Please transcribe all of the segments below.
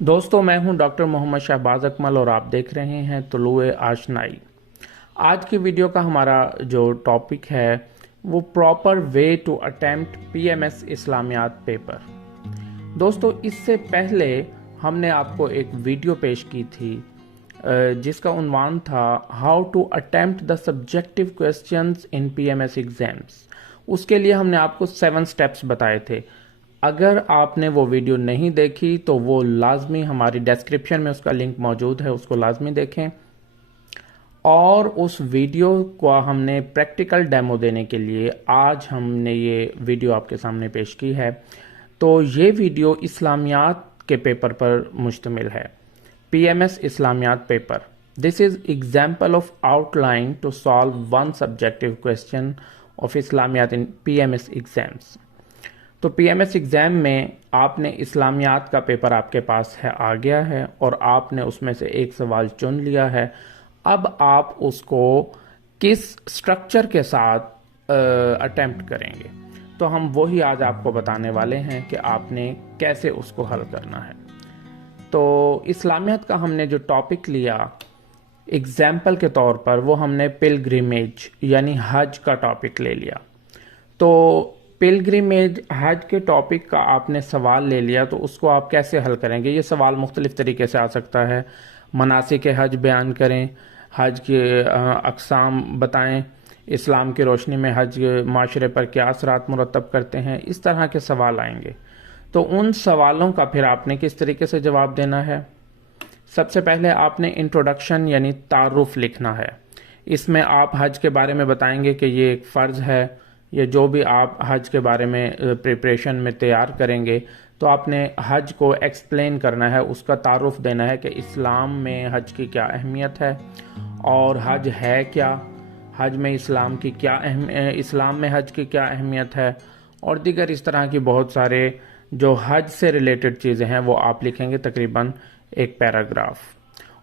دوستو میں ہوں ڈاکٹر محمد شہباز اکمل اور آپ دیکھ رہے ہیں طلوع آشنائی۔ آج کی ویڈیو کا ہمارا جو ٹاپک ہے وہ proper way to attempt P M S اسلامیات پیپر۔ دوستو اس سے پہلے ہم نے آپ کو ایک ویڈیو پیش کی تھی جس کا عنوان تھا how to attempt the subjective questions in P M S exams. اس کے لیے ہم نے آپ کو 7 سٹیپس بتائے تھے۔ اگر آپ نے وہ ویڈیو نہیں دیکھی تو وہ لازمی ہماری ڈیسکرپشن میں اس کا لنک موجود ہے، اس کو لازمی دیکھیں۔ اور اس ویڈیو کو ہم نے پریکٹیکل ڈیمو دینے کے لیے آج ہم نے یہ ویڈیو آپ کے سامنے پیش کی ہے۔ تو یہ ویڈیو اسلامیات کے پیپر پر مشتمل ہے، پی ایم ایس اسلامیات paper. This is example of out line to solve one subjective question of اسلامیات in P M S exams. تو پی ایم ایس ایگزام میں آپ نے اسلامیات کا پیپر آپ کے پاس ہے، آ گیا ہے، اور آپ نے اس میں سے ایک سوال چن لیا ہے۔ اب آپ اس کو کس سٹرکچر کے ساتھ اٹیمپٹ کریں گے، تو ہم وہی آج آپ کو بتانے والے ہیں کہ آپ نے کیسے اس کو حل کرنا ہے۔ تو اسلامیات کا ہم نے جو ٹاپک لیا ایگزامپل کے طور پر، وہ ہم نے پلگریمیج یعنی حج کا ٹاپک لے لیا۔ تو پلگریمیج حج کے ٹاپک کا آپ نے سوال لے لیا، تو اس کو آپ کیسے حل کریں گے؟ یہ سوال مختلف طریقے سے آ سکتا ہے۔ مناسک حج بیان کریں، حج کے اقسام بتائیں، اسلام کی روشنی میں حج معاشرے پر کیا اثرات مرتب کرتے ہیں، اس طرح کے سوال آئیں گے۔ تو ان سوالوں کا پھر آپ نے کس طریقے سے جواب دینا ہے؟ سب سے پہلے آپ نے انٹروڈکشن یعنی تعارف لکھنا ہے۔ اس میں آپ حج کے بارے میں بتائیں گے کہ یہ ایک فرض ہے، یا جو بھی آپ حج کے بارے میں پریپریشن میں تیار کریں گے تو آپ نے حج کو ایکسپلین کرنا ہے، اس کا تعارف دینا ہے کہ اسلام میں حج کی کیا اہمیت ہے اور حج ہے کیا، حج میں اسلام میں حج کی کیا اہمیت ہے، اور دیگر اس طرح کی بہت سارے جو حج سے ریلیٹڈ چیزیں ہیں وہ آپ لکھیں گے، تقریباً ایک پیراگراف۔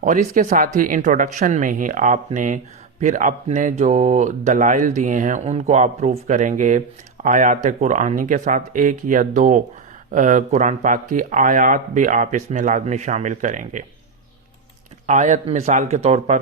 اور اس کے ساتھ ہی انٹروڈکشن میں ہی آپ نے پھر اپنے جو دلائل دیے ہیں ان کو آپ پروف کریں گے آیات قرآنی کے ساتھ، ایک یا دو قرآن پاک کی آیات بھی آپ اس میں لازمی شامل کریں گے۔ آیت مثال کے طور پر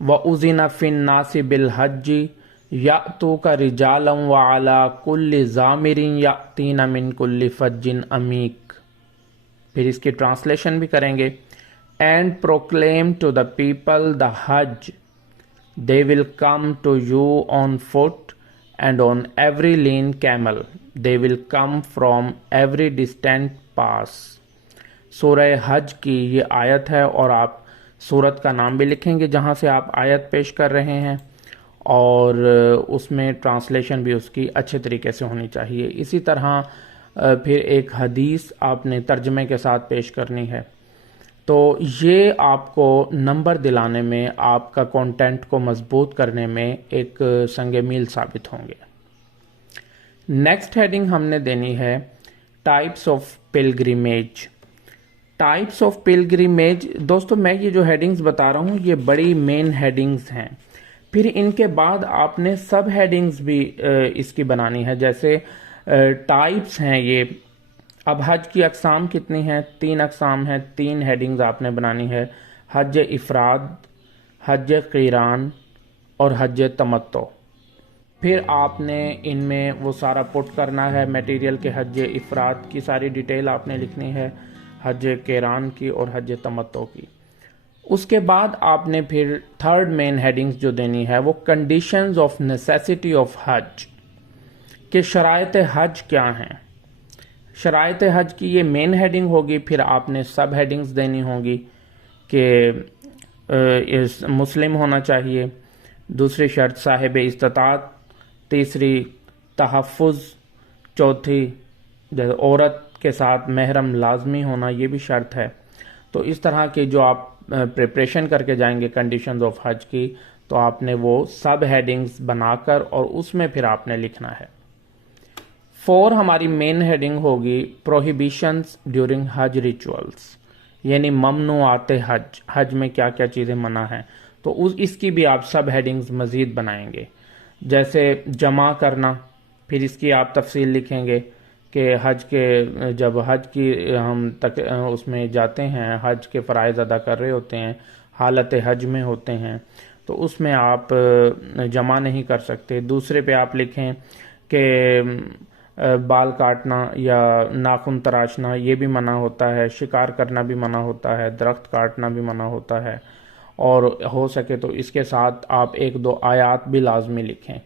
وَأُذِنَ فِي النَّاسِ بِالْحَجِّ يَأْتُوكَ رِجَالًا وَعَلَى كُلِّ ضَامِرٍ يَأْتِينَ مِنْ كُلِّ فَجٍّ عَمِيقٍ۔ پھر اس کی ٹرانسلیشن بھی کریں گے۔ And proclaim to the people the حج، they will come to you on foot and on every lean camel, they will come from every distant pass۔ سورہ حج کی یہ آیت ہے، اور آپ سورت کا نام بھی لکھیں گے جہاں سے آپ آیت پیش کر رہے ہیں، اور اس میں ٹرانسلیشن بھی اس کی اچھے طریقے سے ہونی چاہیے۔ اسی طرح پھر ایک حدیث آپ نے ترجمے کے ساتھ پیش کرنی ہے۔ تو یہ آپ کو نمبر دلانے میں، آپ کا کانٹینٹ کو مضبوط کرنے میں ایک سنگ میل ثابت ہوں گے۔ نیکسٹ ہیڈنگ ہم نے دینی ہے types of pilgrimage. Types of pilgrimage, دوستو میں یہ جو ہیڈنگز بتا رہا ہوں یہ بڑی مین ہیڈنگز ہیں، پھر ان کے بعد آپ نے سب ہیڈنگز بھی اس کی بنانی ہے۔ جیسے ٹائپس ہیں یہ، اب حج کی اقسام کتنی ہیں؟ 3 اقسام ہیں، 3 ہیڈنگز آپ نے بنانی ہے، حج افراد، حج قیران اور حج تمتع۔ پھر آپ نے ان میں وہ سارا پٹ کرنا ہے میٹیریل کے، حج افراد کی ساری ڈیٹیل آپ نے لکھنی ہے، حج قیران کی اور حج تمتع کی۔ اس کے بعد آپ نے پھر 3rd مین ہیڈنگز جو دینی ہے وہ کنڈیشنز آف نیسیسٹی آف حج، کہ شرائط حج کیا ہیں۔ شرائط حج کی یہ مین ہیڈنگ ہوگی، پھر آپ نے سب ہیڈنگز دینی ہوں گی کہ مسلم ہونا چاہیے، دوسری شرط صاحب استطاعت، تیسری تحفظ، چوتھی عورت کے ساتھ محرم لازمی ہونا، یہ بھی شرط ہے۔ تو اس طرح کی جو آپ پریپریشن کر کے جائیں گے کنڈیشنز آف حج کی، تو آپ نے وہ سب ہیڈنگز بنا کر اور اس میں پھر آپ نے لکھنا ہے۔ 4 ہماری مین ہیڈنگ ہوگی پروہیبیشنز ڈیورنگ حج ریچولز، یعنی ممنوعات حج، حج میں کیا کیا چیزیں منع ہیں، تو اس کی بھی آپ سب ہیڈنگز مزید بنائیں گے۔ جیسے جمع کرنا، پھر اس کی آپ تفصیل لکھیں گے کہ جب حج کی ہم تک اس میں جاتے ہیں، حج کے فرائض ادا کر رہے ہوتے ہیں، حالت حج میں ہوتے ہیں، تو اس میں آپ جمع نہیں کر سکتے۔ دوسرے پہ آپ لکھیں کہ بال کاٹنا یا ناخن تراشنا یہ بھی منع ہوتا ہے، شکار کرنا بھی منع ہوتا ہے، درخت کاٹنا بھی منع ہوتا ہے، اور ہو سکے تو اس کے ساتھ آپ 1-2 آیات بھی لازمی لکھیں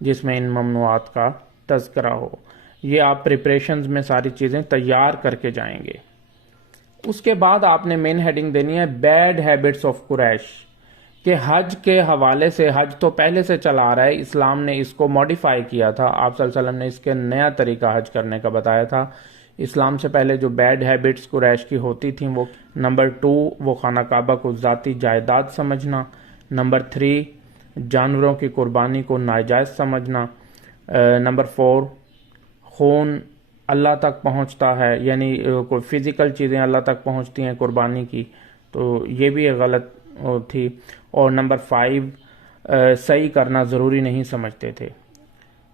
جس میں ان ممنوعات کا تذکرہ ہو۔ یہ آپ پریپریشنز میں ساری چیزیں تیار کر کے جائیں گے۔ اس کے بعد آپ نے مین ہیڈنگ دینی ہے بیڈ ہیبٹس آف قریش، کہ حج کے حوالے سے، حج تو پہلے سے چلا آ رہا ہے، اسلام نے اس کو ماڈیفائی کیا تھا، آپ صلی اللہ علیہ وسلم نے اس کے نیا طریقہ حج کرنے کا بتایا تھا۔ اسلام سے پہلے جو بیڈ ہیبٹس قریش کی ہوتی تھیں، وہ نمبر 2 وہ خانہ کعبہ کو ذاتی جائیداد سمجھنا، نمبر 3 جانوروں کی قربانی کو ناجائز سمجھنا، نمبر 4 خون اللہ تک پہنچتا ہے، یعنی کوئی فزیکل چیزیں اللہ تک پہنچتی ہیں قربانی کی، تو یہ بھی ایک غلط تھی، اور نمبر 5 سعی کرنا ضروری نہیں سمجھتے تھے۔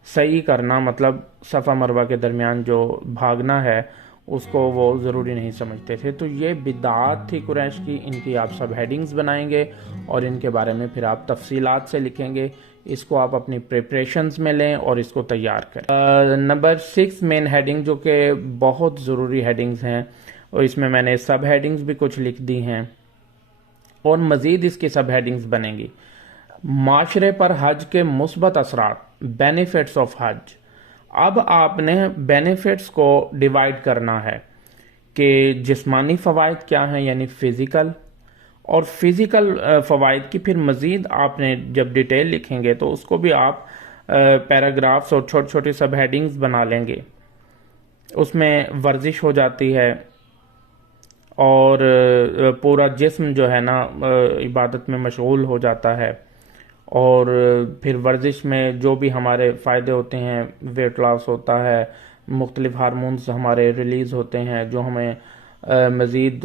سعی کرنا مطلب صفا مروہ کے درمیان جو بھاگنا ہے اس کو وہ ضروری نہیں سمجھتے تھے۔ تو یہ بدعات تھی قریش کی، ان کی آپ سب ہیڈنگز بنائیں گے اور ان کے بارے میں پھر آپ تفصیلات سے لکھیں گے۔ اس کو آپ اپنی پریپریشنز میں لیں اور اس کو تیار کریں۔ نمبر 6 مین ہیڈنگ، جو کہ بہت ضروری ہیڈنگز ہیں، اور اس میں میں نے سب ہیڈنگز بھی کچھ لکھ دی ہیں اور مزید اس کی سب ہیڈنگز بنیں گی۔ معاشرے پر حج کے مثبت اثرات، بینیفٹس آف حج۔ اب آپ نے بینیفٹس کو ڈیوائیڈ کرنا ہے کہ جسمانی فوائد کیا ہیں، یعنی فزیکل، اور فزیکل فوائد کی پھر مزید آپ نے جب ڈیٹیل لکھیں گے تو اس کو بھی آپ پیراگرافز اور چھوٹی چھوٹی سب ہیڈنگز بنا لیں گے۔ اس میں ورزش ہو جاتی ہے، اور پورا جسم جو ہے نا عبادت میں مشغول ہو جاتا ہے، اور پھر ورزش میں جو بھی ہمارے فائدے ہوتے ہیں، ویٹ لاس ہوتا ہے، مختلف ہارمونز ہمارے ریلیز ہوتے ہیں جو ہمیں مزید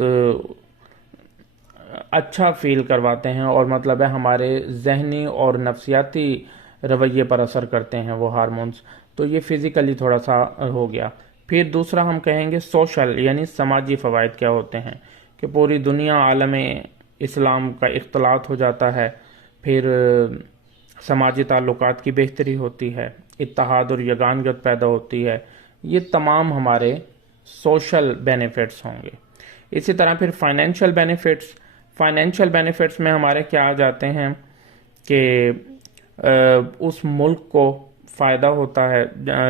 اچھا فیل کرواتے ہیں، اور مطلب ہے ہمارے ذہنی اور نفسیاتی رویے پر اثر کرتے ہیں وہ ہارمونز۔ تو یہ فزیکلی تھوڑا سا ہو گیا۔ پھر دوسرا ہم کہیں گے سوشل، یعنی سماجی فوائد کیا ہوتے ہیں، کہ پوری دنیا عالم اسلام کا اختلاط ہو جاتا ہے، پھر سماجی تعلقات کی بہتری ہوتی ہے، اتحاد اور یگانگت پیدا ہوتی ہے۔ یہ تمام ہمارے سوشل بینیفٹس ہوں گے۔ اسی طرح پھر فائنینشیل بینیفٹس میں ہمارے کیا آ جاتے ہیں کہ اس ملک کو فائدہ ہوتا ہے،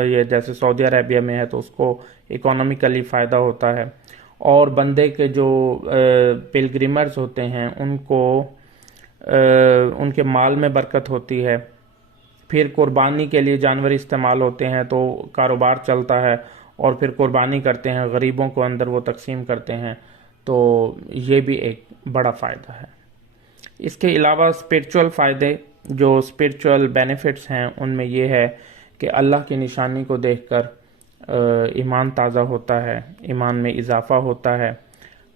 یہ جیسے سعودی عربیہ میں ہے تو اس کو اکانومیکلی فائدہ ہوتا ہے، اور بندے کے جو پلگریمرز ہوتے ہیں ان کو ان کے مال میں برکت ہوتی ہے، پھر قربانی کے لیے جانور استعمال ہوتے ہیں تو کاروبار چلتا ہے، اور پھر قربانی کرتے ہیں، غریبوں کو اندر وہ تقسیم کرتے ہیں، تو یہ بھی ایک بڑا فائدہ ہے۔ اس کے علاوہ اسپرچول فائدے، جو اسپرچول بینیفٹس ہیں، ان میں یہ ہے کہ اللہ کی نشانی کو دیکھ کر ایمان تازہ ہوتا ہے، ایمان میں اضافہ ہوتا ہے،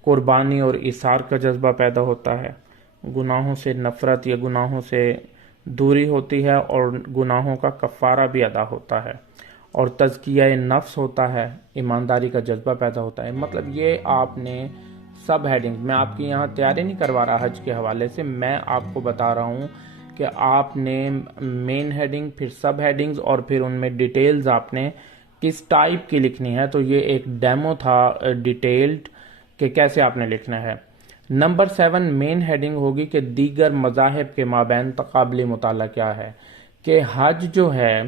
قربانی اور ایثار کا جذبہ پیدا ہوتا ہے، گناہوں سے نفرت یا گناہوں سے دوری ہوتی ہے، اور گناہوں کا کفارہ بھی ادا ہوتا ہے، اور تزکیہ نفس ہوتا ہے، ایمانداری کا جذبہ پیدا ہوتا ہے۔ مطلب یہ آپ نے سب ہیڈنگ، میں آپ کی یہاں تیاری نہیں کروا رہا حج کے حوالے سے، میں آپ کو بتا رہا ہوں کہ آپ نے مین ہیڈنگ، پھر سب ہیڈنگز، اور پھر ان میں ڈیٹیلز آپ نے کس ٹائپ کی لکھنی ہے۔ تو یہ ایک ڈیمو تھا ڈیٹیلڈ کہ کیسے آپ نے لکھنا ہے۔ نمبر 7 مین ہیڈنگ ہوگی کہ دیگر مذاہب کے مابین تقابلی مطالعہ کیا ہے، کہ حج جو ہے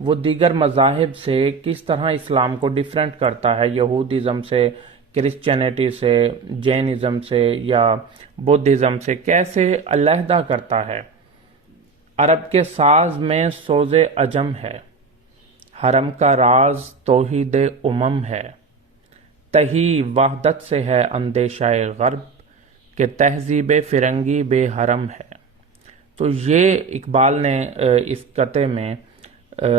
وہ دیگر مذاہب سے کس طرح اسلام کو ڈیفرنٹ کرتا ہے، یہودیزم سے، کرسچینٹی سے، جینزم سے یا بدھزم سے کیسے علیحدہ کرتا ہے۔ عرب کے ساز میں سوز عجم ہے، حرم کا راز توحید امم ہے، تہی وحدت سے ہے اندیشہ غرب، کہ تہذیب فرنگی بے حرم ہے۔ تو یہ اقبال نے اس قطعے میں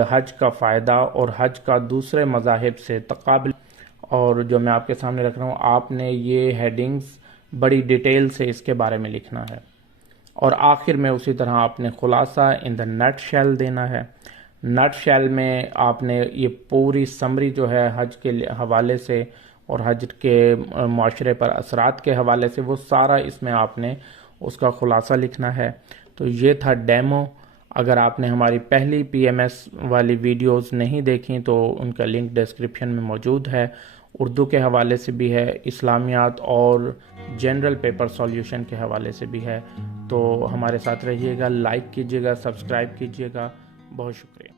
حج کا فائدہ اور حج کا دوسرے مذاہب سے تقابل، اور جو میں آپ کے سامنے رکھ رہا ہوں، آپ نے یہ ہیڈنگز بڑی ڈیٹیل سے اس کے بارے میں لکھنا ہے، اور آخر میں اسی طرح آپ نے خلاصہ ان دا نٹ شیل دینا ہے۔ نٹ شیل میں آپ نے یہ پوری سمری جو ہے حج کے حوالے سے اور حج کے معاشرے پر اثرات کے حوالے سے، وہ سارا اس میں آپ نے اس کا خلاصہ لکھنا ہے۔ تو یہ تھا ڈیمو۔ اگر آپ نے ہماری پہلی پی ایم ایس والی ویڈیوز نہیں دیکھیں تو ان کا لنک ڈسکرپشن میں موجود ہے، اردو کے حوالے سے بھی ہے، اسلامیات اور جنرل پیپر سولیوشن کے حوالے سے بھی ہے۔ تو ہمارے ساتھ رہیے گا، لائک کیجیے گا، سبسکرائب کیجیے گا۔ بہت شکریہ۔